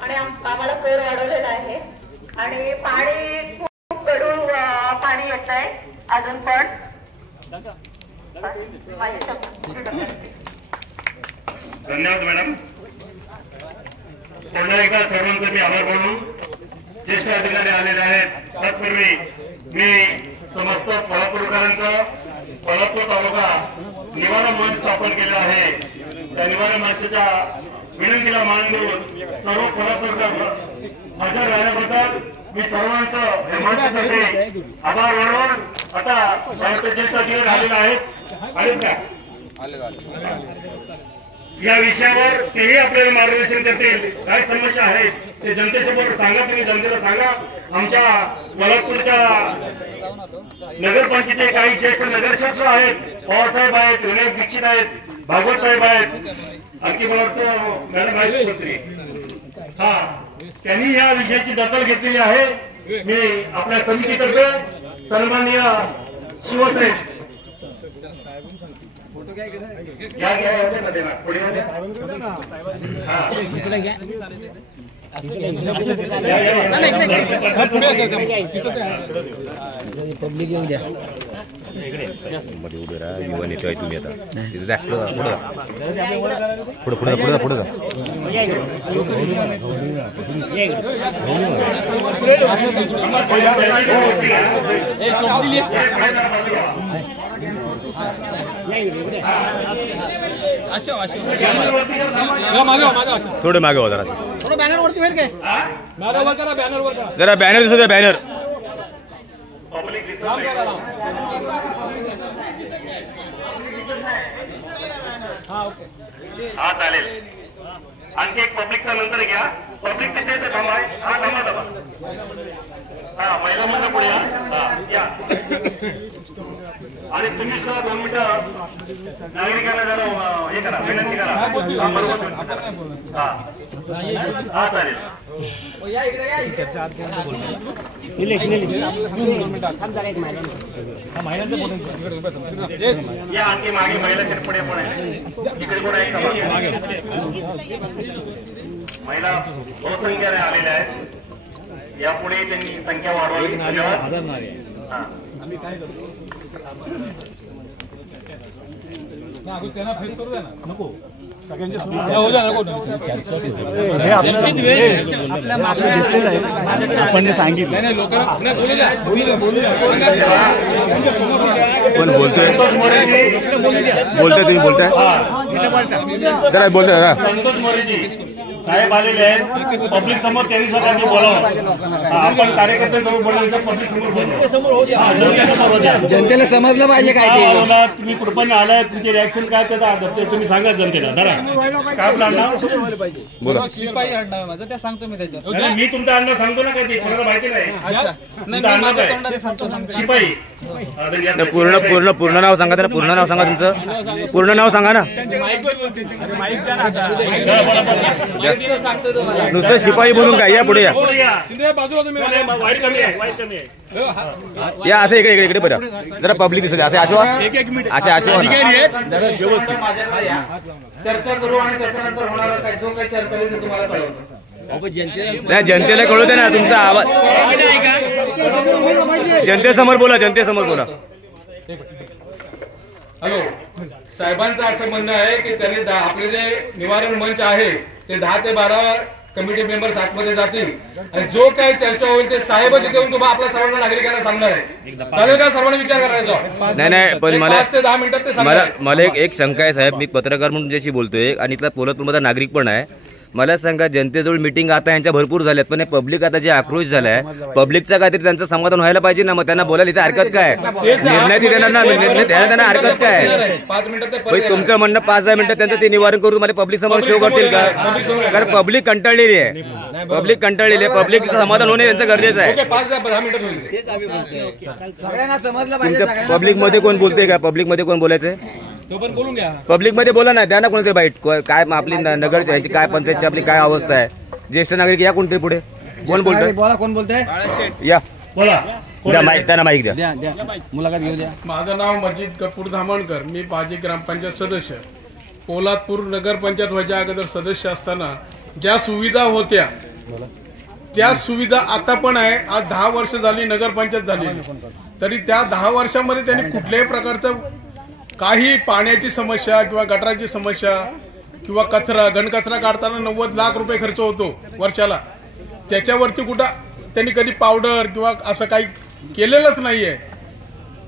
आणि आम्हाला फ्लोर वाढवलेला आहे आणि पाणी खूप गढूळ पाणी येत आहे अजून पण. धन्यवाद मॅडम. पुन्हा एकदा सर्वांचे मी आभार मानून ज्येष्ठ अधिकारी आलेले आहेत. तत्पूर्वी मी समस्त कोल्हापूरकरांचा कोल्हापूर तालुका निवारण मंच स्थापन केला आहे. त्या निवारण मंचाच्या विनंतीला मान देऊन सर्व कोल्हापूरकर हजर राहिल्याबद्दल मी सर्वांचं मंचातर्फे आभार मानून आता ज्येष्ठ अधिकारी आलेले आहेत. आले का या विषयावर तेही आपल्याला मार्गदर्शन करतील. काय समस्या आहेत ते जनतेसमोर सांगा. तुम्ही जनतेला सांगा. आमच्या कोल्हापूरच्या नगरपंचायतीचे काही ज्येष्ठ नगरसेवक आहेत. पवारसाहेब आहेत, विनायक दीक्षित आहेत, भागवत साहेब आहेत, आणखी मला वाटतं मॅडम आहेत. हा, त्यांनी या विषयाची दखल घेतलेली आहे. मी आपल्या समितीतर्फे सन्माननीय शिवसाहेब पब्लिक येऊ द्या. मध्ये उभे राहा. युवा नेते आहे तुम्ही. आता तिथे द्या. पुढे पुढे पुढे पुढे जा. थोडे मागे हो जरा. जरा बॅनर दिसत आहे. बॅनर हा चालेल. आणखी एक पब्लिकचा नंतर घ्या. पब्लिक तिथे थांबा. हा थांबा थांबा. हा महिला मुलं पुढे या. आणि तुम्ही सुद्धा 2 मिनिटं नागरिकांना जरा हे करा, विनंती करा. हा चालेल. या आणखी मागे महिला पुढे पण आहे. इकडे पण आहे. महिला बहुसंख्येने आलेल्या आहेत. यापुढे त्यांनी संख्या वाढवावी. त्यांना फेस करू द्या ना. नको आपण सांगितलं कोण बोलतोय बोलतोय तुम्ही बोलताय जरा बोलताय. संतोष मोरेजी साहेब आलेले आहेत. पब्लिक समोर त्यांनी स्वतः बोलावं. आपण कार्यकर्त्यांसमोर बोलायचं. पब्लिक समोर जनतेला समजलं पाहिजे काय ते. तुम्ही कुठपर्यंत आलाय, तुमचे रिॲक्शन काय त्याचा तुम्ही सांगा जनतेला. जरा काय बोला. शिपाई अड्डा आहे माझा, त्या सांगतो मी त्याच्यात. मी तुमचा अण्णा सांगतो ना. काय ते कोणाला माहिती नाही. शिपाई पूर्ण पूर्ण पूर्ण नाव सांगा. त्याला पूर्ण नाव सांगा. तुमचं पूर्ण नाव सांगा ना. नुसतं शिपाई बोलून काय. या पुढे या. या असं इकडे इकडे इकडे बरं. जरा पब्लिक दिसत असे आशवा असे आशवा चर्चा करू आणि त्याच्यानंतर होणार जो काही चर्चा होईल तुम्हाला कळवतो. नाही जनतेला कळू दे ना. तुमचा आवाज जनतेसमोर बोला. जनतेसमोर बोला. हॅलो. साहेबांचं असं म्हणणं आहे की त्यांनी आपले जे निवारण मंच आहे ते 10 ते 12 कमिटी मेंबर्स आतमध्ये जातील आणि जो काही चर्चा होईल ते साहेबच येऊन तुम्हाला आपल्या सर्वांना नागरिकांना सांगणार आहे. चालेल का? सर्वांनी विचार करायचा. नाही पण 5 ते 10 मिनिटात ते मला एक शंका आहे साहेब. मी पत्रकार म्हणून तुमच्याशी बोलतोय आणि इथला पोलादपूरमधला नागरिक पण आहे. मला सांगा जनतेजवळ मिटिंग आता यांच्या भरपूर झाल्यात पण पब्लिक आता जे आक्रोश झालाय पब्लिकचा काहीतरी त्यांचं समाधान व्हायला पाहिजे ना. मग त्यांना बोलायला इथे हरकत काय. निर्णय देणार ना. निर्णय द्यायला त्यांना हरकत काय. 5 मिनिटात तुमचं म्हणणं 5-10 मिनिटात त्यांचं ते निवारण करून मला पब्लिक समोर शो करतील का. कारण पब्लिक कंटाळलेली आहे. पब्लिक कंटाळलेली आहे. पब्लिकचं समाधान होणे यांचं गरजेचं आहे. 5-10 मिनिटं होईल. सगळ्यांना समजलं पाहिजे. पब्लिक मध्ये कोण बोलतोय का. पब्लिक मध्ये कोण बोलायचंय. तो पण बोलून घ्या. पब्लिक मध्ये बोला ना. द्या ना कोणते बाईट. काय आपली नगरच्या ह्याची काय पंचायतची आपली काय अवस्था आहे. ज्येष्ठ नागरिक या कोणते पुढे. कोण बोलतोय. बोला. कोण बोलतोय. या बोला. त्यांना माईक द्या. द्या द्या मुलाखत घेऊ द्या. माझं नाव मजीद कपूर धामणकर. मी पाजी ग्रामपंचायत सदस्य. पोलादपूर नगरपंचायत व्हायच्या अगोदर सदस्य असताना ज्या सुविधा होत्या त्या सुविधा आता पण आहे. आज 10 वर्ष झाली नगरपंचायत झालेली, तरी त्या 10 वर्षामध्ये त्यांनी कुठल्याही प्रकारचं काही पाण्याची समस्या किंवा गटाराची समस्या किंवा कचरा घनकचरा काढताना 90 लाख रुपये खर्च होतो वर्षाला, त्याच्यावरती कुठं त्यांनी कधी पावडर किंवा असं काही केलेलंच नाही आहे.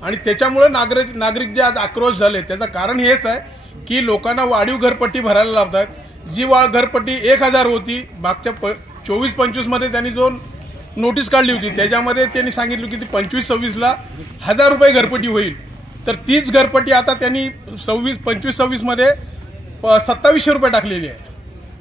आणि त्याच्यामुळे नागरिक जे आज आक्रोश झाले त्याचं कारण हेच आहे की लोकांना वाढीव घरपट्टी भरायला लावतात. जी घरपट्टी 1000 होती मागच्या 24-25 मध्ये त्यांनी जो नोटीस काढली होती त्याच्यामध्ये त्यांनी सांगितलं की ती 25-26ला 1000 रुपये घरपट्टी होईल. तर तीच घरपट्टी आता त्यांनी 25-26 मध्ये 2700 रुपये टाकलेली आहे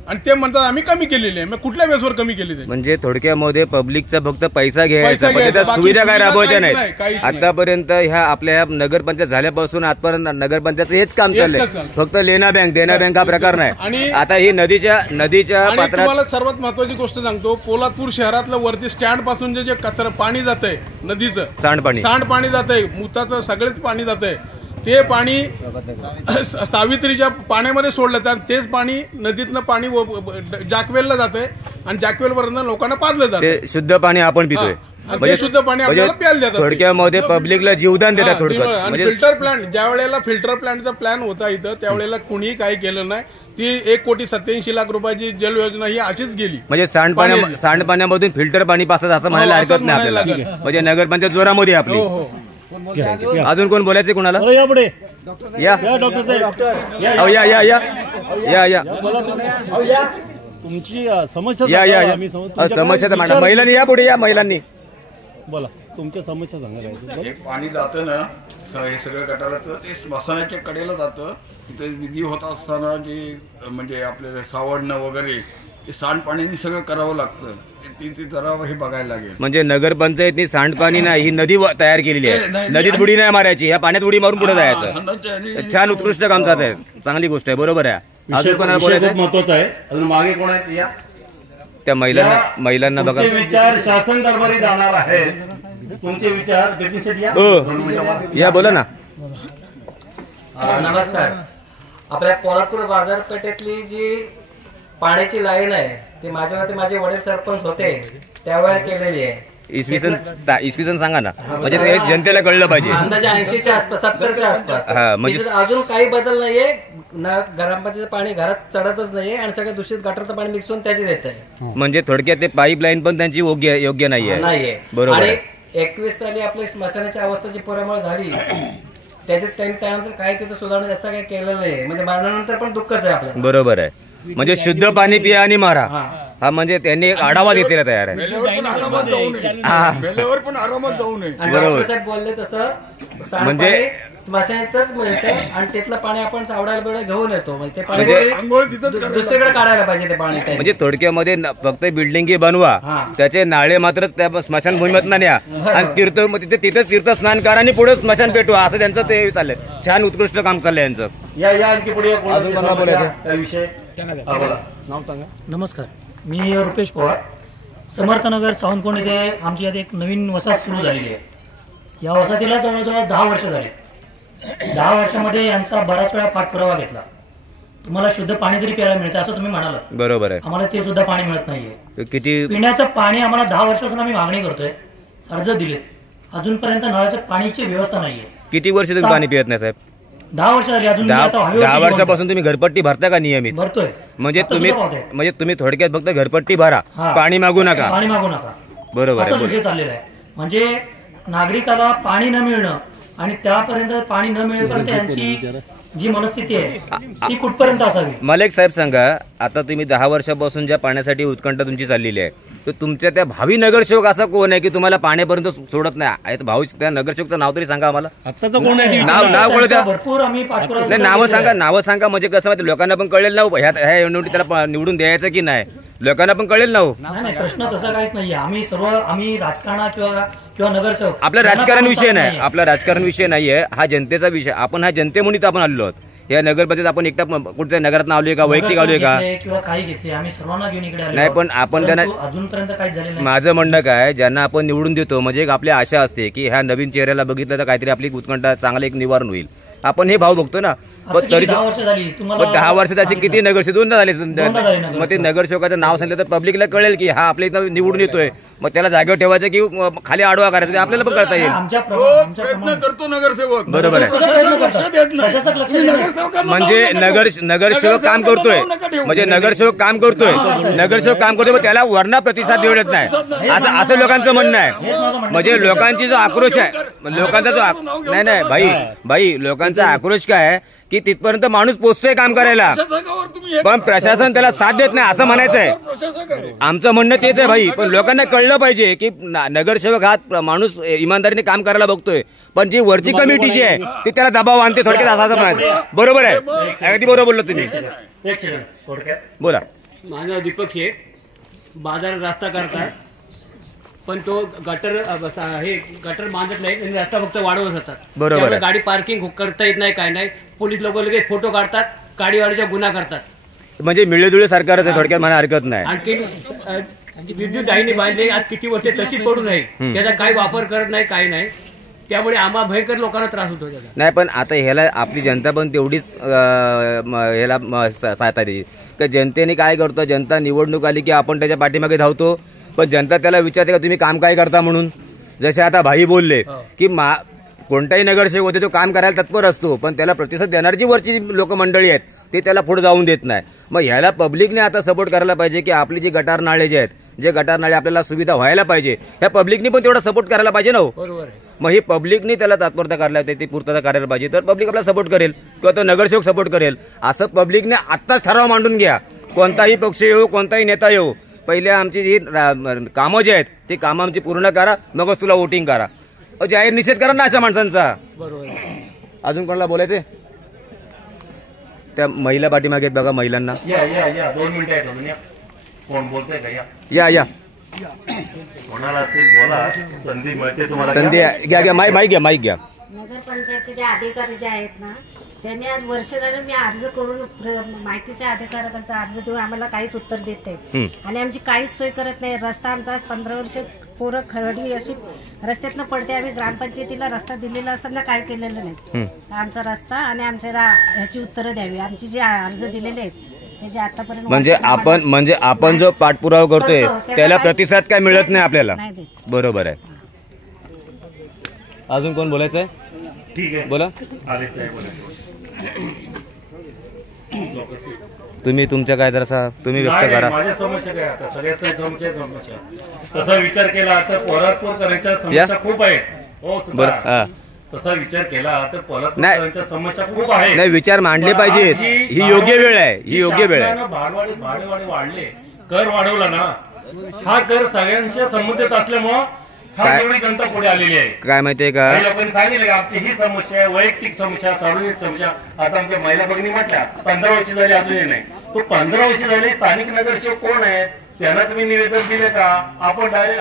आणि ते म्हणतात आम्ही कमी केलेली आहे. मग कुठल्या बेसवर कमी केली ते? म्हणजे थोडक्यामध्ये पब्लिकचा फक्त पैसा घ्यायचा, पैसा पण त्या घ्यायचा, सुविधा बाकी काय सुविधा राबवायच्या काहीच नाहीत. नाही, काहीच आतापर्यंत ह्या आपल्या ह्या नगरपंचायत झाल्यापासून आजपर्यंत नगरपंचायतचं हेच काम चाललंय. चाललंय. फक्त लेना बँक देना बँक हा प्रकार नाही. आणि आता ही नदीच्या आणि पात्रात तुम्हाला सर्वात महत्वाची गोष्ट सांगतो, पोलादपूर शहरातलं वरती स्टँड पासून जे कचरा पाणी जातंय नदीचं सांडपाणी जातंय, मुताचं सगळेच पाणी जातंय, ते पाणी सावित्रीच्या पाण्यामध्ये सोडलं तर तेच पाणी नदीतनं पाणी जाकवेलला जातंय आणि जाकवेलवरनं लोकांना पाजलं जातं. ते शुद्ध पाणी आपण पितोय. ते शुद्ध पाणी आपल्याला प्यायला देतात. थोडक्यामध्ये पब्लिकला जीवदान देतात थोडक्यात. आणि फिल्टर प्लांट ज्या वेळेला फिल्टर प्लांटचा प्लॅन होता इथं त्यावेळेला कुणीही काही केलं नाही. ती 1,87,00,000 रुपयाची जल योजना ही अशीच गेली. म्हणजे सांडपाण्यामधून फिल्टर पाणी पासत असं म्हणायला ऐकत नाही आपल्याला. म्हणजे नगरपंचायत जोरामध्ये आपली. अजून कोण बोलायचे कुणाला? या तुमची समस्या समस्या तर मांडा. महिलांनी या पुढे या. महिलांनी बोला तुमच्या समस्या सांगा. हे पाणी जातं ना हे सगळं गटाराचं ते स्मशानाच्या कडेला जातं. तिथे विधी होत असताना जे म्हणजे आपले सावडणं वगैरे ते सांडपाण्याने सगळं करावं लागतं. ते जरा हे बघायला लागेल. म्हणजे नगरपंचायतनी सांडपाणी नाही ही नदी तयार केलेली आहे. नदीत बुडी नाही मारायची, या पाण्यात उडी मारून पुढे जायचं. छान उत्कृष्ट काम चालत आहे. चांगली गोष्ट आहे. बरोबर आहे. अजून कोणाला बोलायचं? महत्वाचं आहे. अजून मागे कोण आहेत? या त्या महिलांना बघा. तुमचे विचार शासन दरबारी जाणार आहे. तुमचे विचार या बोला ना. नमस्कार. आपल्या पोलादपूर बाजारपेठेतली जी पाण्याची लाईन आहे ती माझे वडील सरपंच होते त्यावेळेला केलेली आहे. इसवी सन सांगा ना, म्हणजे ते जनतेला कळलं पाहिजे. अंदाजे 80च्या आसपास 70च्या आसपास. म्हणजे अजून काही बदल नाहीये. ग्रामपंचायतीचं पाणी घरात चढतच नाहीये आणि सगळं दूषित गटारचं पाणी मिक्स होऊन त्याच्यात येत आहे. म्हणजे थोडक्यात ते पाईपलाईन पण त्यांची योग्य नाहीये. बरोबर. आणि 21 साली आपल्या स्मशानाची अवस्थाची पुरामुळे झाली त्याच्यात त्यांनी त्यानंतर काही तिथं सुधारणा जास्त काही केलेलं नाही. म्हणजे मरणानंतर पण दुःखच आहे आपल्याला. बरोबर आहे. म्हणजे शुद्ध पाणी पिया आणि मारा हा म्हणजे त्यांनी एक आढावा घेतलेला तयार आहे. पण आरामात जाऊ नये. बरोबर साहेब बोलले तसं म्हणजे स्मशानातच मिळतं आणि तिथलं पाणी आपण सावडायला वेळ घेऊन येतो. म्हणजे ते पाणी दुसरीकडे काढायला पाहिजे ते पाणी. म्हणजे थोडक्यामध्ये फक्त बिल्डिंग बनवा, त्याचे नाळे मात्र त्या स्मशानभूमीत न्या आणि तिथेच तीर्थस्नान करा आणि पुढे स्मशान पेटवा असं त्यांचं ते चाललंय. छान उत्कृष्ट काम चाललंय यांचं. या आणखी पुढे विषय नाव सांगा. नमस्कार, मी रुपेश पवार. समर्थनगर सावंतकोण येथे आमची यात एक नवीन वसाहत सुरू झालेली आहे. या वसाहतीला जवळजवळ 10 वर्ष झाले. 10 वर्षामध्ये यांचा बराच वेळा पाठपुरावा घेतला. तुम्हाला शुद्ध पाणी तरी प्यायला मिळतं असं तुम्ही म्हणालात. बरोबर आहे. आम्हाला ते सुद्धा पाणी मिळत नाहीये. किती पिण्याचं पाणी आम्हाला 10 वर्षापासून आम्ही मागणी करतोय, अर्ज दिले, अजूनपर्यंत नळाच्या पाण्याची व्यवस्था नाहीये. किती वर्ष तुम्ही पाणी पियत नाही साहेब? 10 वर्ष झाली. अजून 10 वर्षापासून तुम्ही घरपट्टी भरता का नियमित? भरतोय. म्हणजे तुम्ही थोडक्यात फक्त घरपट्टी भरा, पाणी मागू नका. बरोबर असा विषय चाललेला आहे. म्हणजे नागरिकाला पाणी न मिळणं आणि त्यापर्यंत पाणी न मिळेपर्यंत यांची जी मनस्थिती आहे ती कुठपर्यंत असावी? मला एक साहेब सांगा, आता तुम्ही 10 वर्षापासून ज्या पाण्यासाठी उत्कंठा तुमची चाललेली आहे तर तुमच्या त्या भावी नगरसेवक असा कोण आहे की तुम्हाला पाण्यापर्यंत सोडत नाही? भाऊ त्या नगरसेवकचं नाव तरी सांगा आम्हाला. आत्ताचं कोण आहे? नाव कोण द्या. भरपूर आम्ही पाठपुरावा. नावं सांगा म्हणजे कसं माहिती लोकांना पण कळेल ना ह्या निवडणुकीत त्याला निवडून द्यायचं की नाही, लोकांना पण कळेल ना. नाही, प्रश्न तसा काहीच नाहीये. आम्ही राजकारणा किंवा नगरसेवक आपला राजकारण विषय नाही. आपला राजकारण विषय नाहीये, हा जनतेचा विषय. आपण हा जनतेमुळे आपण आलेलो आहोत. या नगरपंचायत आपण एकटा कुठच्या नगरात आलोय का, वैयक्तिक आलोय का किंवा काही घेतले, आम्ही सर्वांना घेऊन इकडे आलो नाही. पण आपण त्यांना अजूनपर्यंत काही झाले नाही. माझं म्हणणं काय, ज्यांना आपण निवडून देतो म्हणजे एक आपली आशा असते की ह्या नवीन चेहऱ्याला बघितलं तर काहीतरी आपली उत्कंठा चांगलं एक निवारण होईल. आपण हे भाव बघतो ना. आता तरी 10 वर्ष झाली तुम्हाला 10 वर्षात असे किती नगरसेवक दोनदा झाले झाले मग ते नगरसेवकाचं नाव सांगितलं तर पब्लिकला कळेल की हा आपल्या इथं निवडून येतोय मग त्याला जागेवर ठेवायचं की खाली आडवा करायचं ते आपल्याला पण कळता येईल. प्रयत्न करतो नगरसेवक, बरोबर आहे. म्हणजे नगरसेवक काम करतोय म्हणजे नगरसेवक काम करतोय पण त्याला वरना प्रतिसाद मिळत नाही असं लोकांचं म्हणणं आहे. म्हणजे लोकांची जो आक्रोश आहे लोकांचा जो नाही भाई लोकांचा आक्रोश काय आहे की तिथपर्यंत माणूस पोचतोय काम करायला पण प्रशासन त्याला साथ देत नाही असं म्हणायचं आहे. आमचं म्हणणं तेच आहे भाई. पण लोकांना कळलं पाहिजे की नगरसेवक हा माणूस इमानदारीने काम करायला बघतोय पण जी वरची कमिटी जी आहे ती त्याला दबाव आणते थोडक्यात असं म्हणायचं. बरोबर आहे अगदी बरोबर बोललो तुम्ही. एक सेकंड थोडक्यात बोला. माझा दीपक शेठ बाजार रस्ता करतात पण तो गटर बांधत नाही आणि रस्ता फक्त वाढवत जातात. बरोबर. गाडी पार्किंग करता येत नाही काय नाही. पोलीस लोक लगेच फोटो काढतात गाडीवाल्याचा गुन्हा करतात. म्हणजे मिळेजुळे सरकारच आहे थोडक्यात म्हणा हरकत नाही. आणखी विद्युत दाहिनी बांधले आज किती वर्ष तशीच पडू नये त्याचा काही वापर करत नाही काही नाही त्यामुळे आम्हाला भयंकर लोकांना त्रास होतो त्याचा. नाही पण आता ह्याला आपली जनता पण तेवढीच ह्याला सहायता देईल तर जनतेने काय करतो जनता निवडणूक आली की आपण त्याच्या पाठीमागे धावतो पण जनता त्याला विचारते का तुम्ही काम काय करता म्हणून. जसे आता भाई बोलले की कोणताही नगरसेवक होते तो काम करायला तत्पर असतो पण त्याला प्रतिसाद देणारी जी वरची लोक मंडळी आहेत ते त्याला पुढे जाऊन देत नाही. मग ह्याला पब्लिकने आता सपोर्ट करायला पाहिजे की आपली जी गटार नाळे जे आहेत जे गटार नाळे आपल्याला सुविधा व्हायला पाहिजे ह्या पब्लिकने पण तेवढा सपोर्ट करायला पाहिजे ना. मग ही पब्लिकने त्याला तात्पर्य करायला ती पूर्तता करायला पाहिजे तर पब्लिक आपल्याला सपोर्ट करेल किंवा तो नगरसेवक सपोर्ट करेल. असं पब्लिकने आत्ताच ठराव मांडून घ्या. कोणताही पक्ष येऊ कोणताही नेता येऊ पहिले आमची जी कामं जी आहेत ती कामं आमची पूर्ण करा मगच तुला वोटिंग करा. जाहीर निषेध करा ना अशा माणसांचा. अजून कोणाला बोलायचे त्या महिला पाठीमागे बघा महिलांना. या 2 मिनिटं कोण बोलतोय का या कोणाला असेल बोला. संधी मिळते तुम्हाला. संधी घ्या माईक घ्या. नगरपंचायतचे जे अधिकारी जे आहेत ना त्यांनी आज वर्ष झालं मी अर्ज करून माहितीच्या अधिकाऱ्याकडचा अर्ज देऊन आम्हाला काहीच उत्तर देत नाही आणि आमची काहीच सोय करत नाही. रस्ता आमचा 15 वर्ष पोरं खरडी अशी रस्त्यातनं पडते. आम्ही ग्रामपंचायतीला रस्ता दिलेला असताना काय केलेलं नाही. आमचा रस्ता आणि आमच्याला ह्याची उत्तरं द्यावी. आमची जे अर्ज दिलेले आहेत त्याचे आतापर्यंत म्हणजे आपण जो पाठपुरावा करतोय त्याला प्रतिसाद काय मिळत नाही आपल्याला. बरोबर आहे. अजून कोण बोलायचं आहे. ठीक आहे बोला. तुम्ही तुमच्या काय जरासा तुम्ही व्यक्त करा. माझ्या समस्या काय आता सगळ्याच समस्या तसा विचार केला तर पोलादपूरकरांच्या समस्या खूप आहेत. हो सुद्धा तसा विचार केला तर पोलादपूरकरांच्या समस्या खूप आहेत. नाही विचार मांडले पाहिजेत. ही योग्य वेळ आहे. ही योग्य वेळ आहे. भाडेवाढी वाढले कर वाढवला ना हा कर सगळ्यांच्या संबंधित असल्यामुळं जनता पुढे आलेली आहे. काय माहितीये का लोकांनी सांगितलं आमची ही समस्या आहे वैयक्तिक समस्या सार्वजनिक समस्या. आता आमच्या महिला भगिनी म्हटल्या 15 वर्ष झाली अजूनही नाही. तो 15 वर्ष झाले स्थानिक नगरसेवक कोण आहेत त्यांना तुम्ही निवेदन दिले का. आपण डायरेक्ट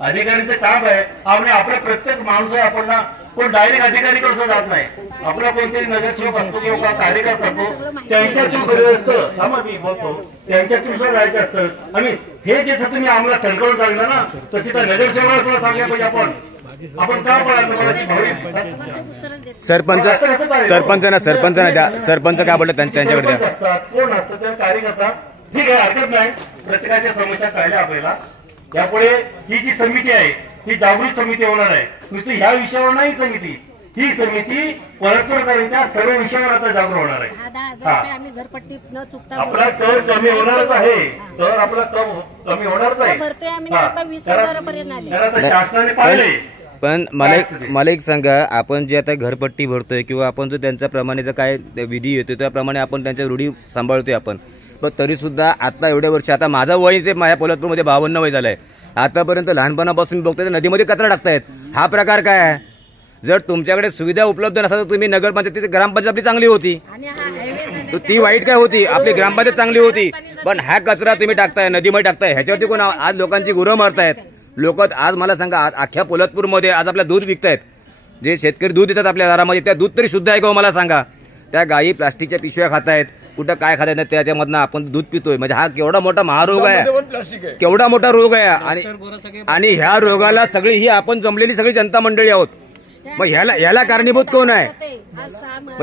अधिकाऱ्यांचं काम आहे. आपला प्रत्येक माणूस आहे आपण कोण डायरेक्ट अधिकारीकडे जात नाही. आपला कोणतरी नगरसेवक असतो किंवा कार्यकर्ता असतो त्यांच्या थ्रू असतं. मी बोलतो त्यांच्या थ्रू जायचं असतं. आणि हे जे तुम्ही आम्हाला ठणकावून सांगलं ना तशी तर नगरसेवकाला तुला सांगल्या पाहिजे. आपण का सरपंच काय बोलतात त्यांच्याकडे असतात कोण असतं त्या कार्यकर्ता. ठीक आहे हरकत नाही. प्रत्येकाच्या समस्या कळल्या आपल्याला. यापुढे ही जी समिती आहे ही जागृत समिती होणार आहे. नुसती ह्या विषयावर नाही समिती. ही समिती पोलादपूरकरांच्या सर्व विषयावर आता जागृत होणार आहे. आपला कर कमी होणारच आहे. तर आपला कमी होणारच आहे. शासनाने पाहिले. पण मला एक सांगा आपण जे आता घरपट्टी भरतोय किंवा आपण जो त्यांच्या प्रमाणे काय विधी येतोय त्याप्रमाणे आपण त्यांच्या रूढी सांभाळतोय आपण. पण तरी सुद्धा आता एवढ्या वर्ष आता माझा वय ते माझ्या पोलादपूरमध्ये 52 वय झालंय. आतापर्यंत लहानपणापासून बघतोय नदीमध्ये कचरा टाकतायत. हा प्रकार काय आहे. जर तुमच्याकडे सुविधा उपलब्ध नसतात तर तुम्ही नगरपंचायत ग्रामपंचायत आपली चांगली होती तर ती वाईट काय होती. आपली ग्रामपंचायत चांगली होती पण हा कचरा तुम्ही टाकताय नदीमध्ये टाकताय ह्याच्यावरती कोण आज लोकांची गुरं मारतायत. लोक आज मला सांगा अख्ख्या पोलादपूरमध्ये आज आपल्या दूध विकतायत. जे शेतकरी दूध देतात आपल्या दारामध्ये त्या दूध तरी शुद्ध आहे का मला सांगा. त्या गायी प्लास्टिकच्या पिशव्या खातायत कुठं काय खातायत नाही त्याच्यामधनं आपण दूध पितोय. म्हणजे हा केवढा मोठा महारोग आहे. केवढा मोठा रोग आहे. आणि ह्या रोगाला सगळी ही आपण जमलेली सगळी जनता मंडळी आहोत. मग ह्याला कारणीभूत कोण आहे?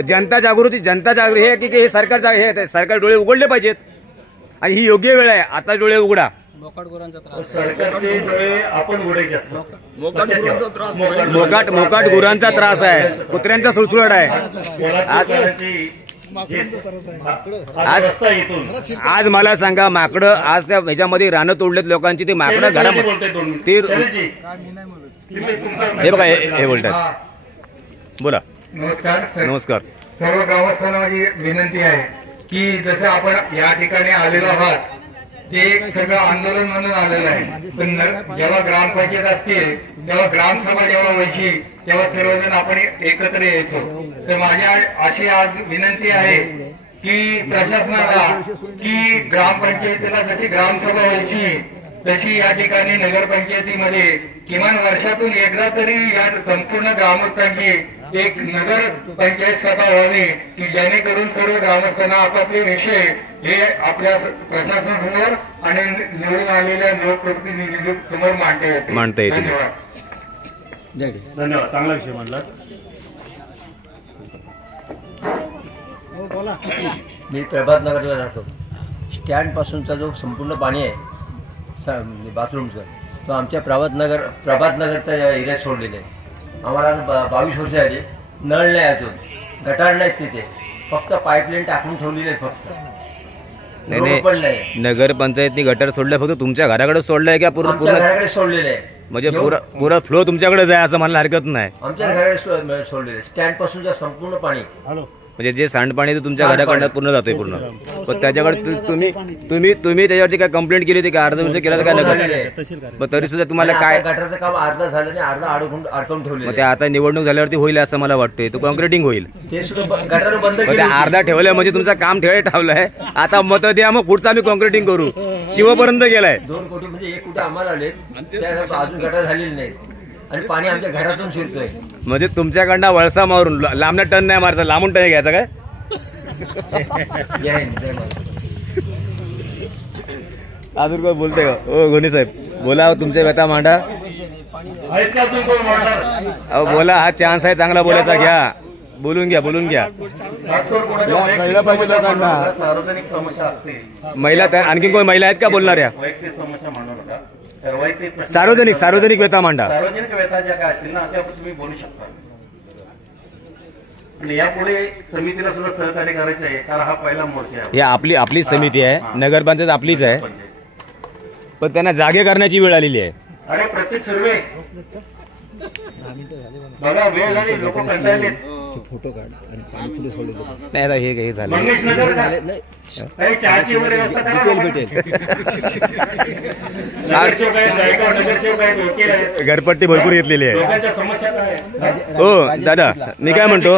जनता जागृती हे आहे की हे सरकार डोळे उघडले पाहिजेत आणि ही योग्य वेळ आहे. आता डोळे उघडा. सरकारचे डोळे आपण उघडायचे असतात. मोकाट गुरांचा त्रास आहे, कुत्र्यांचा सुळसुळाट आहे. आज मला सांगा, माकडं आज त्या ह्याच्यामध्ये रानं तोडलेत लोकांची. ते माकडं घरामध्ये हे बघा हे बोलतात. बोला. नमस्कार. सर्व गावस्थांना माझी विनंती आहे की जसं आपण या ठिकाणी आलेलो आहात ते एक सगळं आंदोलन म्हणून आलेलं आहे. पण जेव्हा ग्रामपंचायत असते तेव्हा ग्रामसभा जेव्हा व्हायची तेव्हा सर्वजण आपण एकत्र यायचो. तर माझी अशी आज विनंती आहे की प्रशासनाला की ग्रामपंचायतीला जशी ग्रामसभा व्हायची तशी या ठिकाणी नगरपंचायतीमध्ये किमान वर्षातून एकदा तरी या संपूर्ण ग्रामस्थांची एक नगर पंचायत सभा व्हावी की जेणेकरून सर्व ग्रामस्थांना आपापले विषय हे आपल्या प्रशासनासमोर आणि निवडून आलेल्या लोकप्रतिनिधींसमोर मांडता येतील. धन्यवाद. चांगला विषय मांडला. मी प्रभात नगरला राहतो. स्टँड पासूनचा जो संपूर्ण पाणी आहे बाथरूमचं तो आमच्या प्रभात नगरच्या एरियात सोडलेलं आहे. आम्हाला 22 वर्ष झाली. नळ नाही अजून, गटार नाहीत तिथे, फक्त पाईपलाईन टाकून ठेवलेली आहे. फक्त नाही. नगरपंचायतनी गटर सोडलं फक्त तुमच्या घराकडे सोडलंय का? पूर्ण घराकडे सोडलेलं आहे. म्हणजे पुरा फ्लो तुमच्याकडेच आहे असं म्हणायला हरकत नाही. आमच्या घराकडे सोडलेलं आहे. स्टँड पासूनचं संपूर्ण पाणी म्हणजे जे सांडपाणी ते तुमच्या घराकडनं पूर्ण जातोय पूर्ण. पण त्याच्याकडे तुम्ही त्याच्यावरती काय कंप्लेंट केली होती का? अर्ज केला तर काय नका? पण तरी सुद्धा तुम्हाला काय गटारचं काम अर्धा झालं नाही, अर्धा अडकून ठेवलं. मग ते आता निवडणूक झाल्यावरती होईल असं मला वाटतंय. तो कॉन्क्रिटिंग होईल. ते सुद्धा गटार बंद केलं. अर्धा ठेवलंय म्हणजे तुमचं काम ठेवलंय. आता मत द्या, मग पुढचं आम्ही कॉन्क्रिटिंग करू. शिवपर्यंत गेलाय. 2 कोटी म्हणजे 1 कोटी आम्हाला आले, अजून गटार झालेली नाही आणि पाणी आमच्या घरातून शिरतोय. म्हणजे तुमच्याकडनं वळसा मारून लांबना टन नाही मारायचा, लांबून टन घ्यायचा काय? अजून कोण बोलते का? ओ घोणे साहेब बोला, तुमच्या व्यथा मांडा. बोला, हा चान्स आहे चांगला बोलायचा. घ्या, बोलून घ्या. सार्वजनिक समस्या असते. महिला आणखी कोण महिला आहेत का बोलणाऱ्या? वैयक्तिक समस्या मांडू नका. सार्वजनिक व्यथा मांडा. सार्वजनिक व्यथा ज्या काय असतील ना त्या तुम्ही बोलू शकता. आणि यापुढे समितीला सुद्धा सहकार्य करायचं आहे, कारण हा पहिला मोर्चा आहे. ही आपली समिती आहे. नगरपंचायत आपलीच आहे, पण त्यांना जागे करण्याची वेळ आलेली आहे. अरे प्रत्येक सर्वे बघा, वेळ झाली, लोक कंटाळले. फोटो काढ आणि पाणी पुढे सोडले नाही. आता हे झालं. मंगेश नगर काही चहाची वगैरे व्यवस्था करा. घरपट्टी भरपूर घेतलेली आहे. लोकांच्या समस्या काय? हो दादा, मी काय म्हणतो,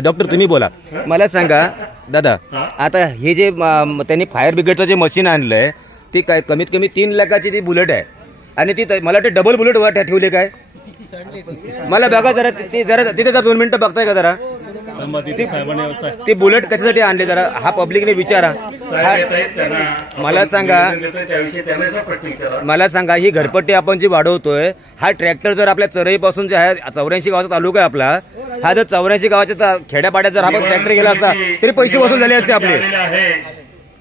डॉक्टर तुम्ही बोला. मला सांगा दादा, आता हे जे त्यांनी फायर ब्रिगेडचं जे मशीन आणलंय ती काय कमीत कमी 3 लाखाची ती बुलेट आहे आणि ती मला वाटतं डबल बुलेट वर ठेवले काय? मला बघा जरा, तिथे जरा 2 मिनिटं बघताय का जरा? ती बुलेट कशासाठी आणले जरा हा पब्लिकने विचारा. मला सांगा ही घरपट्टी आपण जी वाढवतोय, हा ट्रॅक्टर जर आपल्या चरईपासून जे आहे 84 गावाचा तालुका आहे आपला, हा जर 84 गावाच्या खेड्यापाड्यात जर आपण ट्रॅक्टर गेला असता तरी पैसे वसूल झाले असते आपले.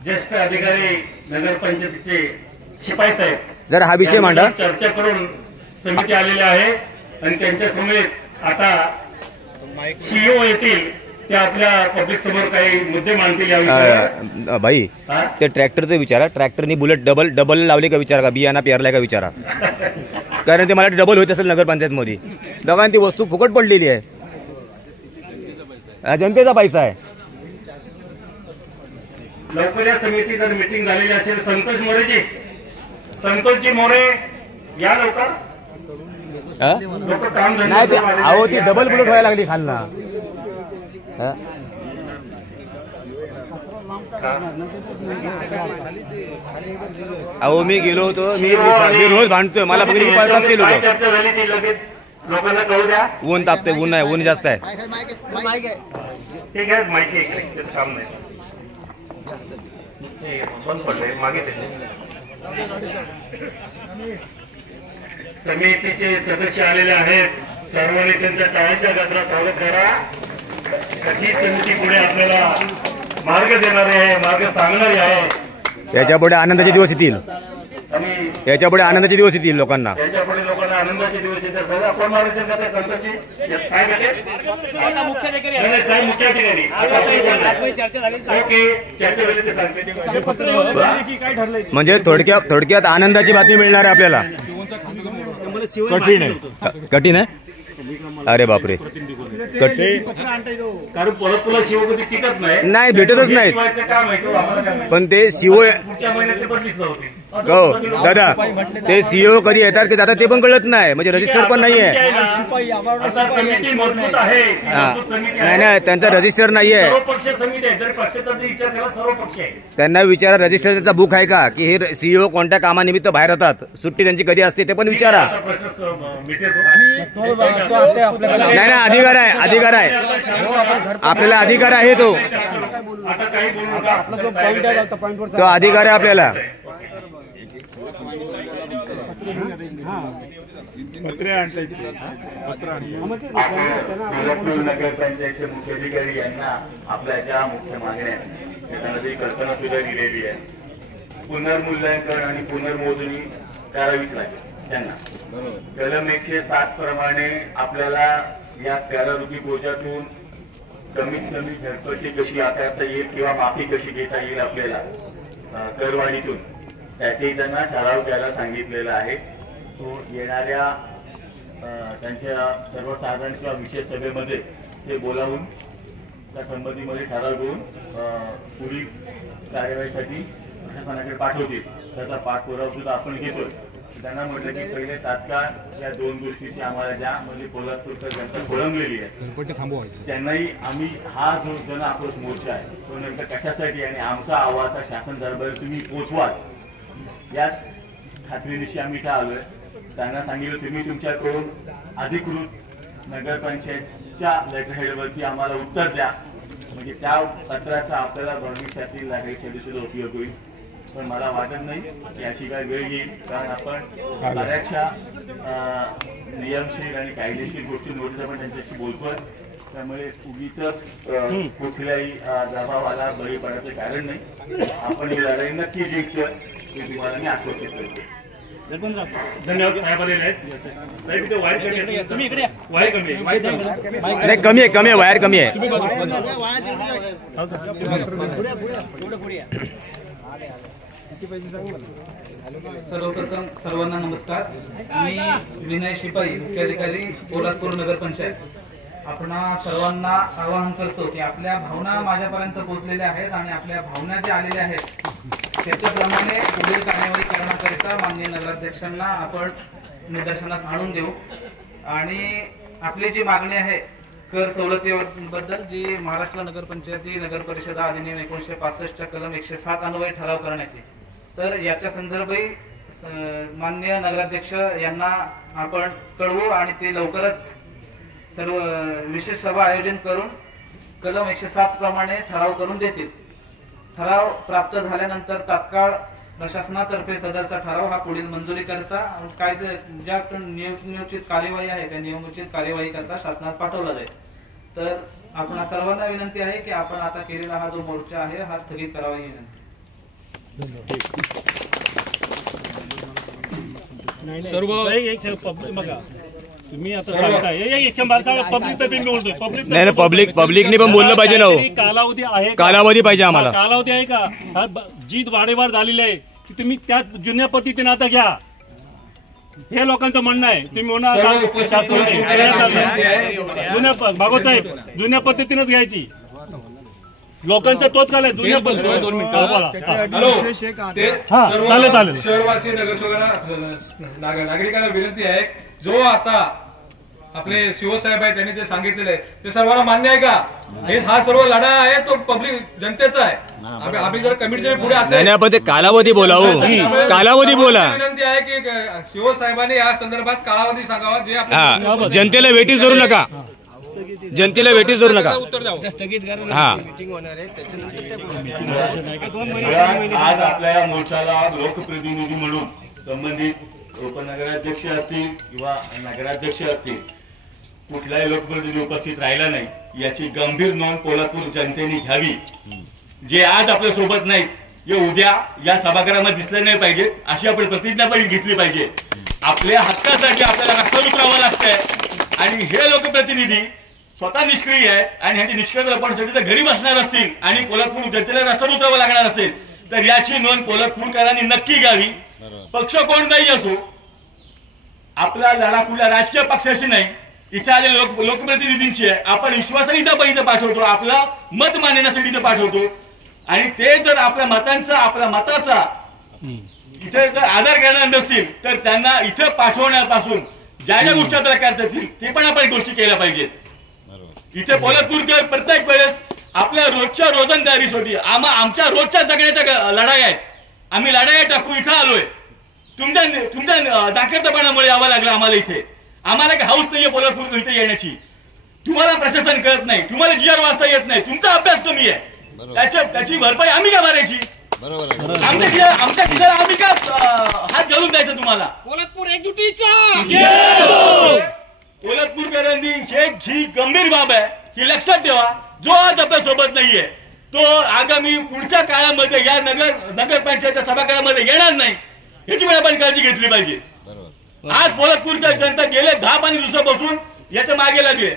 ज्येष्ठ अधिकारी नगरपंचायतीचे शिपाई साहेब जर हा विषय मांडा. चर्चा करून समिती आलेली आहे आणि त्यांच्या समेत आता सीईओ येतील, ते आपल्या पब्लिक समोर काही मुद्दे मांडतील या विषयावर. भाई ते ट्रॅक्टरचं विचारा. ट्रॅक्टरनी बुलेट डबल लावले का विचारा, का बियाणा पेरलाय का विचारा. कारण ते मला डबल होत असेल नगरपंचायत मध्ये. बघा ती वस्तू फुकट पडलेली आहे, जनतेचा पैसा आहे. लवकर या समिती जर मिटिंग झालेली असेल, संतोषजी मोरे या लवकर. नाही ते अहो ती डबल बुलेट व्हायला लागली खालना. अहो मी गेलो होतो, मी रोज भांडतोय, मला बघितली पळतात ते लोक. लोकांना कळू द्या. ऊन तापते, ऊन आहे, ऊन जास्त आहे. ठीक आहे, माहिती काम नाही बंद पडले मागे. समितीचे सदस्य आलेले आहेत. सर्वांनी त्यांच्या टाळ्यांच्या गजरात स्वागत करा. ही समिती पुढे आपल्याला मार्ग देणारी आहे, मार्ग सांगणारी आहे. याच्यापुढे आनंदाचे दिवस येतील, याच्यापुढे आनंदाचे दिवस येतील लोकांना. याच्यापुढे लोकांना आनंदाचे दिवस येतात. सगळ्या कोण मारायचे संतांची साहेब मुख्य अधिकारी म्हणजे थोडक्यात आनंदाची बातमी मिळणार आहे आपल्याला. कठीण आहे. अरे बापरे, कारण परत तुला शिवपती टिकत नाही, भेटतच नाहीत. पण ते सीओ हो दादा, ते सीओ कधी येतात की जातात ते पण कळत नाही, म्हणजे रजिस्टर पण नाहीये. नाही, त्यांचा रजिस्टर नाहीये. त्यांना विचारा रजिस्टर त्यांचा बुक आहे का, की हे सीओ कोणत्या कामानिमित्त बाहेर येतात, सुट्टी त्यांची कधी असते ते पण विचारा. नाही, अधिकार आहे, अधिकार आहे आपल्याला, अधिकार आहे तो अधिकार आहे आपल्याला. नगरपंचायतचे मुख्य अधिकारी यांना आपल्या ज्या मुख्य मागण्या त्यांना ती कल्पना सुद्धा दिलेली आहे. पुनर्मूल्यांकन आणि पुनर्मोजणी करावीच लागेल त्यांना. कलम 107 प्रमाणे आपल्याला या कारारूपी बोजातून कमीत कमी घरपट्टी कशी आकारता येईल किंवा माफी कशी घेता येईल आपल्याला करवाढीतून, त्याचेही त्यांना ठराव द्यायला सांगितलेला आहे. तो येणाऱ्या त्यांच्या सर्वसाधारण किंवा विशेष सभेमध्ये ते बोलावून त्या संबंधीमध्ये ठराव घेऊन पुढील कार्यवाहीसाठी प्रशासनाकडे पाठवतील. त्याचा पाठपुरावा सुद्धा आपण घेतोय. त्यांना म्हटलं की पहिले तात्काळ या दोन गोष्टीची आम्हाला ज्यामध्ये पोलादपूरकर जनता खोळंबलेली आहे त्यांनाही आम्ही हा जो जन आक्रोश मोर्चा आहे तो नेमका कशासाठी आणि आमचा आवाज शासन दरबारी तुम्ही पोचवा याच खात्रीनिशी आम्ही इथं आलोय. त्यांना सांगितलं तुम्ही तुमच्याकडून अधिकृत नगरपंचायतच्या लेटरहेडवरती आम्हाला उत्तर द्या, म्हणजे त्या पत्राचा आपल्याला भविष्यातील नागरिकांसाठी सुद्धा उपयोग होईल. पण मला वाटत नाही की अशी काय वेळ येईल, कारण आपण बऱ्याचशा नियमशीर आणि कायदेशीर गोष्टींवरती आपण त्यांच्याशी बोलतोय. त्यामुळे उगीच कुठल्याही दबावाला बळी पडायचं कारण नाही. आपण ही लढाई नक्की जिंकतोय हे तुम्हाला मी आश्वासित करतो. धन्यवाद. साहेब आलेले आहेत. साहेब इथे वायर कमी आहे, तुम्ही इकडे वायर कमी आहे, नाही कमी आहे, वायर कमी आहे. सर्वप्रथम सर्वांना नमस्कार. मी विनय शिपाई, मुख्य अधिकारी पोलादपूर नगरपंचायत. आपणा सर्वांना आवाहन करतो की आपल्या भावना माझ्यापर्यंत पोहोचलेल्या आहेत आणि आपल्या भावना ज्या आलेल्या आहेत त्याच्याप्रमाणे पुढील कार्यवाही करण्याकरिता माननीय नगराध्यक्षांना आपण निदर्शनास आणून देऊ. आणि आपली जी मागणी आहे कर सवलतीबद्दल, जी महाराष्ट्र नगरपंचायती नगरपरिषदा अधिनियम 1965च्या कलम 107 अन्वये ठराव करण्याची, तर याच्या संदर्भी माननीय नगराध्यक्ष यांना आपण कळवू आणि ते लवकरच सर्व विशेष सभा आयोजन करून कलम 107 प्रमाणे ठराव करून देतील. ठराव प्राप्त झाल्यानंतर तात्काळ प्रशासनातर्फे सदरचा ठराव हा पुढील मंजुरी करता कायदे ज्या नियोजित कार्यवाही आहे त्या नियोजित कार्यवाही करता शासनात पाठवला जाईल. तर आपण सर्वांना विनंती आहे की आपण आता केलेला हा जो मोर्चा आहे हा स्थगित करावा ही विनंती. सर्व बघा तुम्ही आता पब्लिकने पण बोललं पाहिजे ना. कालावधी आहे, कालावधी पाहिजे आम्हाला. कालावधी आहे का? जी वारेवार झालेली आहे की तुम्ही त्या जुन्या पद्धतीने आता घ्या, हे लोकांचं म्हणणं आहे. तुम्ही भागवत साहेब जुन्या पद्धतीनेच घ्यायची, लोकांचा तोच काल आहे जुन्या पद्धतीने. 2 मिनिटं चालेल. शहरवासी नागरिकांना विनंती आहे, जो आता आपले शिवसाहेब आहेत त्यांनी जे सांगितलेलं आहे ते सर्वांना मान्य आहे का? हा सर्व लढा आहे तो पब्लिक जनतेचा आहे. आम्ही जर कमिटी पुढे असेल आपण ते कालावधी बोलावं, कालावधी बोला. विनंती आहे की शिवसाहेबांनी या संदर्भात कालावधी सांगावा, जे जनतेला वेटीस धरू नका, जनतेला वेटीस धरू नका. आज आपल्या मोर्चाला लोकप्रतिनिधी म्हणून संबंधित उपनगराध्यक्ष असतील किंवा नगराध्यक्ष असतील कुठलाही लोकप्रतिनिधी उपस्थित राहिला नाही याची गंभीर नोंद पोलादपूर जनतेने घ्यावी. जे आज आपल्या सोबत नाहीत हे उद्या या सभागृहामध्ये दिसले नाही पाहिजेत अशी आपण प्रतिज्ञा पण घेतली पाहिजे. आपल्या हक्कासाठी आपल्याला रस्त्यावर उतरावं लागतंय आणि हे लोकप्रतिनिधी स्वतः निष्क्रिय आहेत आणि ह्यांची निष्क्रिय लपवण्यासाठी जर घरी बसणार असतील आणि पोलादपूर जनतेला रस्त्यावर उतरावं लागणार असेल तर याची नोंद पोलादपूरकरांनी नक्की घ्यावी. पक्ष कोणताही असो, आपला लढा कुठल्या राजकीय पक्षाशी नाही, इथे आलेल्या लोकप्रतिनिधींशी आहे. आपण विश्वासाने इथं पाठवतो, आपलं मत मांडण्यासाठी इथं पाठवतो आणि ते जर आपल्या मताचा इथे जर आदर करणार नसतील तर त्यांना इथं पाठवण्यापासून ज्या ज्या गोष्टी आपल्याला करता येतील ते पण आपण गोष्टी केल्या पाहिजेत. इथे पोलादपूरकर प्रत्येक वेळेस आपल्या रोजच्या रोजंदारीसाठी आमच्या रोजच्या जगण्याच्या लढाई आहेत. आम्ही लढाई टाकून इथं आलोय. तुमच्या दाखवतेपणामुळे यावं लागलं आम्हाला इथे. आम्हाला काही हाऊस नाहीये पोलादपूर इथे येण्याची. तुम्हाला प्रशासन कळत नाही, तुम्हाला GR वाचता येत नाही, तुमचा अभ्यास कमी आहे. त्याची भरपाई आम्ही का मारायची? आमच्या खिशाला आम्ही का हात घालून द्यायचं तुम्हाला? पोलादपूर एकजुटीचा पोलादपूरकरांनी ही गंभीर बाब आहे ही लक्षात ठेवा. जो आज आपल्या सोबत नाहीये तो आगामी पुढच्या काळामध्ये या नगरपंचायतच्या सभागृहामध्ये येणार नाही याची पण आपण काळजी घेतली पाहिजे. आज पोलादपूरकर जनता गेले 10-15 दिवसापासून याच्या मागे लागले.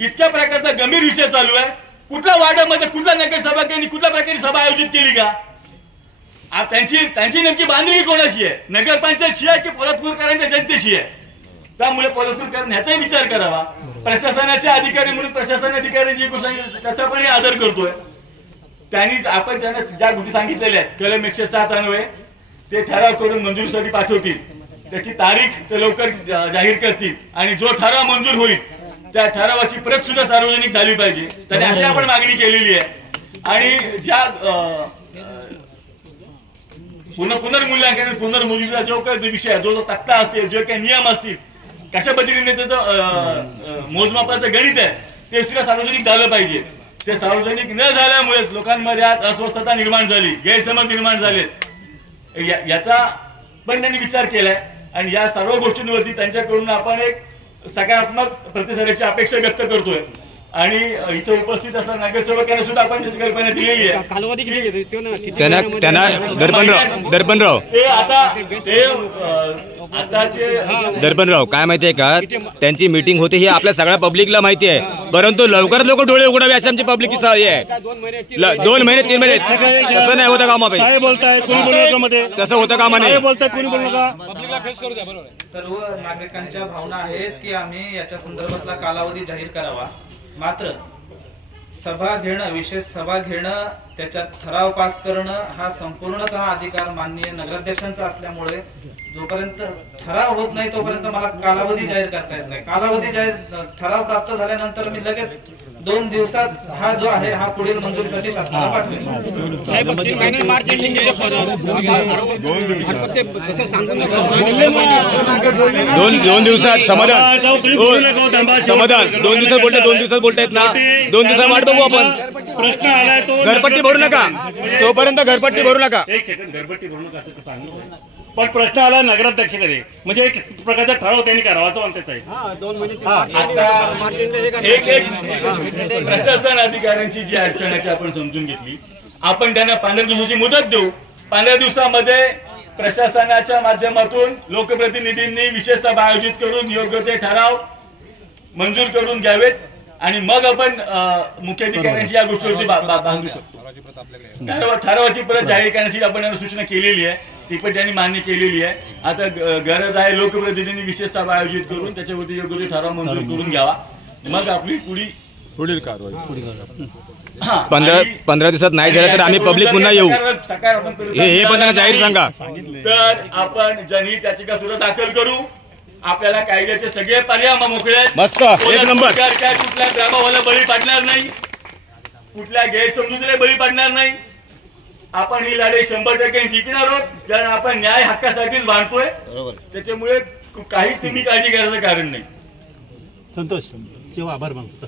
इतक्या प्रकारचा गंभीर विषय चालू आहे. कुठल्या वार्डामध्ये कुठल्या नगरसेवकांनी कुठल्या प्रकारची सभा आयोजित केली का? त्यांची नेमकी बांधिलकी कोणाशी आहे? नगरपंचायतशी आहे की पोलादपूरकरांच्या जनतेशी आहे? त्यामुळे पोलादपूरकरांनी ह्याचाही विचार करावा. प्रशासनाचे अधिकारी म्हणून प्रशासन अधिकाऱ्यांची त्याचा पण आदर करतोय. आपण त्यांना ज्या गोष्टी सांगितलेल्या आहेत कलम 107 अन्वये ते ठराव करून मंजुरीसाठी पाठवतील. त्याची तारीख ते लवकर जाहीर करतील आणि जो ठराव मंजूर होईल त्या ठरावाची प्रत सुद्धा सार्वजनिक झाली पाहिजे. तर अशी आपण मागणी केलेली आहे. आणि ज्या पुनर्मूल्यांकन पुनर्मोजणीचा जो काही विषय जो तक्ता असेल जो काही नियम असतील कशा पद्धतीने त्याचं मोजमापाचं गणित आहे ते सुद्धा सार्वजनिक झालं पाहिजे. ते सार्वजनिक न झाल्यामुळेच लोकांमध्ये आज अस्वस्थता निर्माण झाली, गैरसमज निर्माण झालेत. याचा पण त्यांनी विचार केलाय आणि या सर्व गोष्टींवरती त्यांच्याकडून आपण एक सकारात्मक प्रतिसादाची अपेक्षा व्यक्त करतोय. आणि इथं उपस्थित असणाऱ्या नगरसेवकांना सुद्धा आपण त्याची कल्पना दिलेली आहे. त्यांना दर्पणराव दर्पणराव काय माहितीये का, त्यांची मीटिंग होते ही आपल्या सगळ्या पब्लिकला माहिती आहे, परंतु लवकरात लवकर डोळे उघडावे अशी आमची पब्लिकची सवय आहे. 2 महिने 3 महिने तसं नाही होतं कामा पाहिजे, तसं होतं कामा नाही. सर्व नागरिकांच्या भावना आहेत की आम्ही याच्या संदर्भातला कालावधी जाहीर करावा. मात्र सभा घेणं, विशेष सभा घेणं, त्याच्यात ठराव पास करणं हा संपूर्णतः अधिकार माननीय नगराध्यक्षांचा असल्यामुळे जोपर्यंत ठराव होत नाही तोपर्यंत मला कालावधी जाहीर करता येत नाही. कालावधी जाहीर ठराव प्राप्त झाल्यानंतर मी लगेच 2 दिवसात हा जो आहे हा पुढील मंजुरीसाठी शासनाला पाठवेल. 2 दिवसात समाधान 2 दिवसात बोलताय, 2 दिवसात बोलतायत ना, 2 दिवसात वाट बघू आपण. प्रश्न आलाय तो घरपट्टी भरू नका, तोपर्यंत घरपट्टी भरू नका. एक सेकंड, घरपट्टी भरू नका असं सांगतो. पण प्रश्न आला नगराध्यक्षाकडे, म्हणजे एक प्रकारचा ठराव त्यांनी करावा असं म्हणतेच आहे. एक प्रशासन अधिकाऱ्यांची जी अडचण आहे आपण समजून घेतली. आपण त्यांना 15 दिवसाची मुदत देऊ. 15 दिवसामध्ये प्रशासनाच्या माध्यमातून लोकप्रतिनिधींनी विशेष सभा आयोजित करून योग्य ते ठराव मंजूर करून घ्यावेत आणि मग आपण मुख्याधिकाऱ्यांची या गोष्टीवरती बांधू शकतो. ठरावाची परत जाहीर करण्याची आपण सूचना केलेली आहे, ती पण त्यांनी मान्य केलेली आहे. आता गरज आहे लोकप्रतिनिधींनी विशेष सभा आयोजित करून त्याच्यावरती योग्य ते ठराव मंजूर करून घ्यावा. मग आपली पुढील कारवाई 15 दिवसात नाही झालं तर आम्ही पब्लिक पुन्हा येऊ हे पण त्यांना जाहीर सांगा. तर आपण जनहित याचिका सुद्धा दाखल करू. आपल्याला कायद्याचे सगळे पर्याय मोकळे आहेत. मस्त, एक नंबर. काय कुठल्या ड्रामावाला बळी पडणार नाही, कुठल्या गैरसमजुतीला बळी पडणार नाही. आपण ही लढाई 100% जिंकणार आहोत, कारण आपण न्याय हक्कासाठीच बांधतोय. त्याच्यामुळे काहीच तुम्ही काळजी करायचं कारण नाही. संतोष आभार मानतो.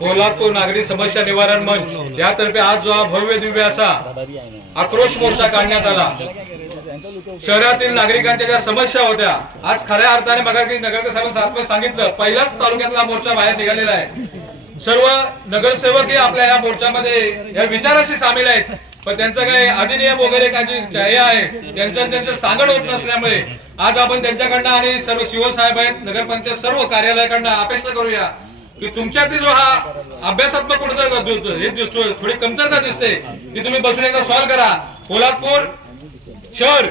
पोलादपूर नागरी समस्या निवारण मंच यातर्फे आज जो हा भव्य दिव्य असा आक्रोश मोर्चा काढण्यात आला शहरातील नागरिकांच्या ज्या समस्या होत्या, आज खऱ्या अर्थाने बघा की नगरकर साहेबांनी सांगितलं, पहिलाच तालुक्यातला मोर्चा बाहेर निघालेला आहे. सर्व नगरसेवकही आपल्या या मोर्चामध्ये या विचाराशी सामील आहेत, पण त्यांचा काही अधिनियम वगैरे काय जे हे आहे त्यांचं सांगड होत नसल्यामुळे आज आपण त्यांच्याकडनं आणि सर्व शिवसाहेब आहेत नगरपंचायत सर्व कार्यालयाकडनं अपेक्षा करूया की तुमच्यातील जो हा अभ्यासात्मक कुठेतरी थोडी कमतरता दिसते ती तुम्ही बसून एकदा सॉल्व्ह करा. पोलादपूर शहर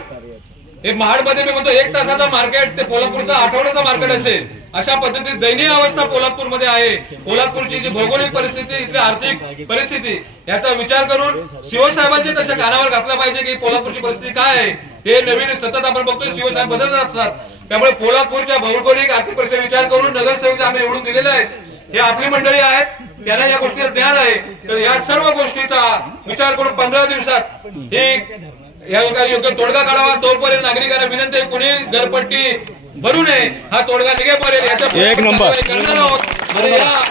हे महाडमध्ये मी म्हणतो 1 तासाचा मार्केट ते पोलादपूरचा आठवड्याचा मार्केट असेल, अशा पद्धतीत दयनीय अवस्था पोलादपूरमध्ये आहे. पोलादपूरची जी भौगोलिक परिस्थिती, इथली आर्थिक परिस्थिती याचा विचार करून शिवसाहेबांचे तशा कानावर घातला पाहिजे की पोलादपूरची परिस्थिती काय आहे. ते नवीन सतत आपण बघतोय शिवसाहेब बदलत असतात, त्यामुळे पोलादपूरच्या भौगोलिक आर्थिक परिस्थिती विचार करून नगरसेवक आम्ही निवडून दिलेले आहेत, हे आपली मंडळी आहेत, त्यांना या गोष्टीचं ज्ञान आहे. तर या सर्व गोष्टीचा विचार करून 15 दिवसात हे योग्य तोडगा काढावा. तोपर्यंत नागरिकांना विनंती आहे कोणी घरपट्टी भरू नये, हा तोडगा निघेपर्यंत याच्या एक नंबर करणार आहोत. आणि या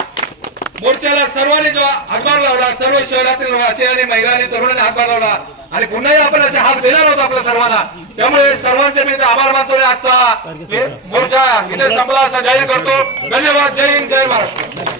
मोर्चाला सर्वांनी जो हातभार लावला, सर्व शहरातील वासी आणि महिलांनी तरुणांनी हातभार लावला आणि पुन्हाही आपण असे हात देणार आहोत आपल्या सर्वांना. त्यामुळे सर्वांचे मी आभार मानतो. आजचा मोर्चा इथे संपला असा जाहीर करतो. धन्यवाद. जय हिंद, जय महाराष्ट्र.